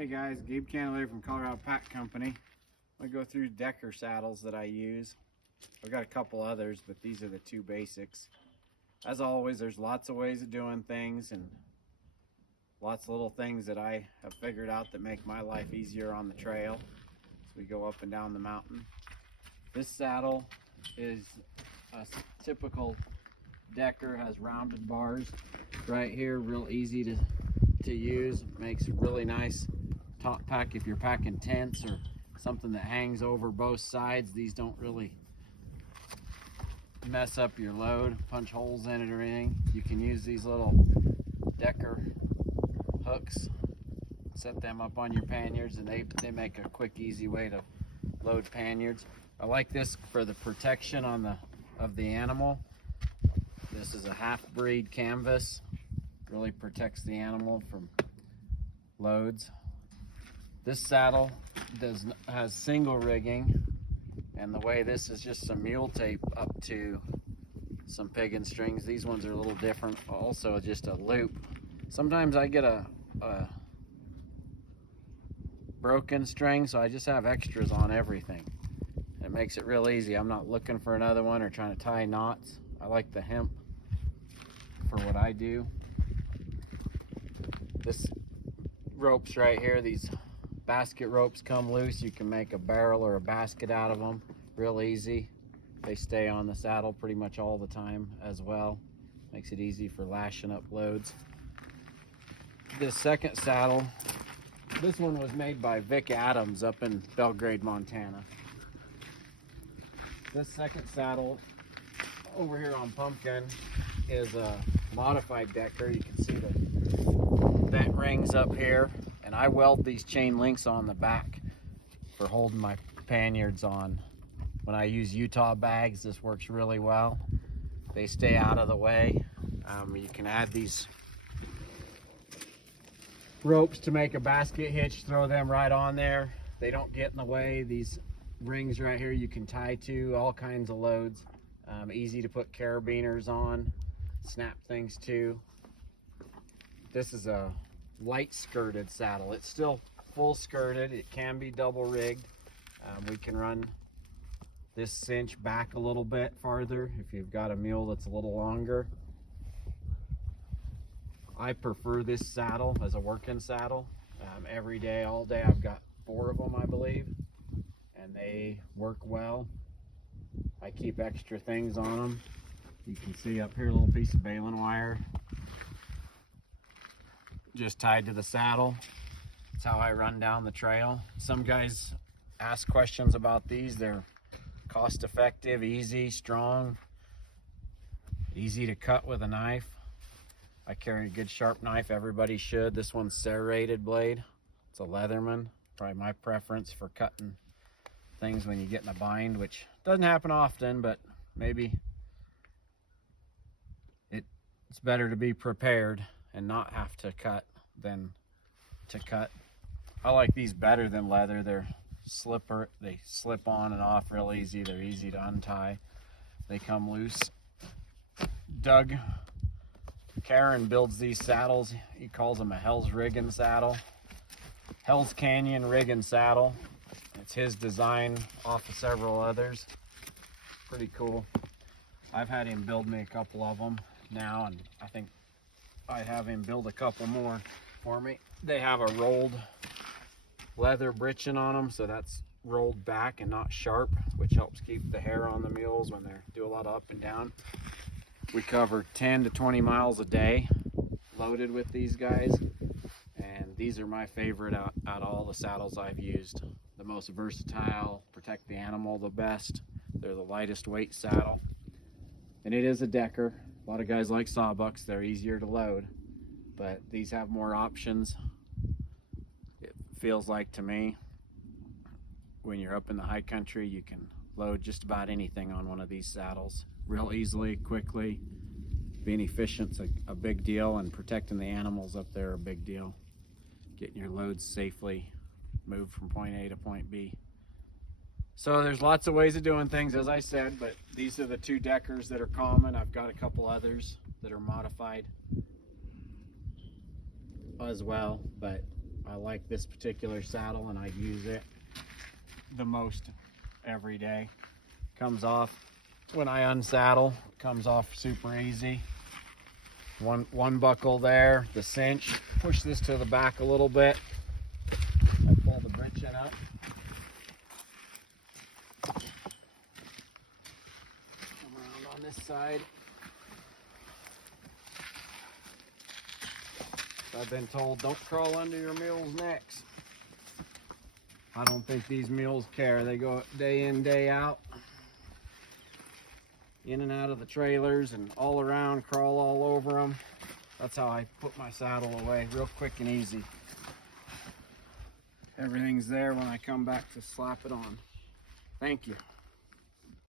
Hey guys, Gabe Candelaire from Colorado Pack Company. I'm going to go through Decker saddles that I use. I've got a couple others, but these are the two basics. As always, there's lots of ways of doing things and lots of little things that I have figured out that make my life easier on the trail as we go up and down the mountain. This saddle is a typical Decker, has rounded bars right here, real easy to use. Makes a really nice top pack if you're packing tents or something that hangs over both sides. These don't really mess up your load, punch holes in it or anything. You can use these little Decker hooks, set them up on your panniers, and they make a quick, easy way to load panniers. I like this for the protection of the animal. This is a half-breed canvas, really protects the animal from loads. This saddle has single rigging, and the way this is just some mule tape up to some piggin strings. These ones are a little different, also just a loop. Sometimes I get a broken string, so I just have extras on everything. It makes it real easy. I'm not looking for another one or trying to tie knots. I like the hemp for what I do. This ropes right here, these basket ropes come loose. You can make a barrel or a basket out of them real easy. They stay on the saddle pretty much all the time as well. Makes it easy for lashing up loads. This second saddle, this one was made by Vic Adams up in Belgrade, Montana. This second saddle over here on Pumpkin is a modified Decker. You can see the vent rings up here, and I weld these chain links on the back for holding my panniers on. When I use Utah bags, this works really well. They stay out of the way. You can add these ropes to make a basket hitch, throw them right on there. They don't get in the way. These rings right here you can tie to all kinds of loads. Easy to put carabiners on, snap things to. This is a light skirted saddle. It's still full skirted. It can be double rigged. We can run this cinch back a little bit farther if you've got a mule that's a little longer. I prefer this saddle as a working saddle. Every day, all day, I've got 4 of them, I believe, and they work well. I keep extra things on them. You can see up here a little piece of baling wire just tied to the saddle. That's how I run down the trail. Some guys ask questions about these. They're cost effective, easy, strong, easy to cut with a knife. I carry a good sharp knife. Everybody should. This one's serrated blade. It's a Leatherman. Probably my preference for cutting things when you get in a bind, which doesn't happen often, but maybe it's better to be prepared and not have to cut than to cut. I like these better than leather. They're slipper. They slip on and off real easy. They're easy to untie. They come loose. Doug Karen builds these saddles. He calls them a Hell's Riggin' saddle. Hell's Canyon Riggin' saddle. It's his design off of several others. Pretty cool. I've had him build me a couple of them now, and I think I have him build a couple more for me. They have a rolled leather breeching on them, so that's rolled back and not sharp, which helps keep the hair on the mules when they do a lot of up and down. We cover 10 to 20 miles a day loaded with these guys, and these are my favorite out of all the saddles I've used. The most versatile, protect the animal the best. They're the lightest weight saddle, and it is a Decker. A lot of guys like sawbucks. They're easier to load, but these have more options. It feels like to me, when you're up in the high country, you can load just about anything on one of these saddles real easily, quickly. Being efficient's a big deal, and protecting the animals up there a big deal. Getting your loads safely moved from point A to point B. So there's lots of ways of doing things, as I said, but these are the 2 Deckers that are common. I've got a couple others that are modified as well, but I like this particular saddle and I use it the most every day. Comes off when I unsaddle, comes off super easy. One buckle there, the cinch. Push this to the back a little bit. I pull the britchin up. Come around on this side. I've been told don't crawl under your mule's necks. I don't think these mules care. They go day in, day out, in and out of the trailers and all around, crawl all over them. That's how I put my saddle away, real quick and easy. Everything's there when I come back to slap it on. Thank you.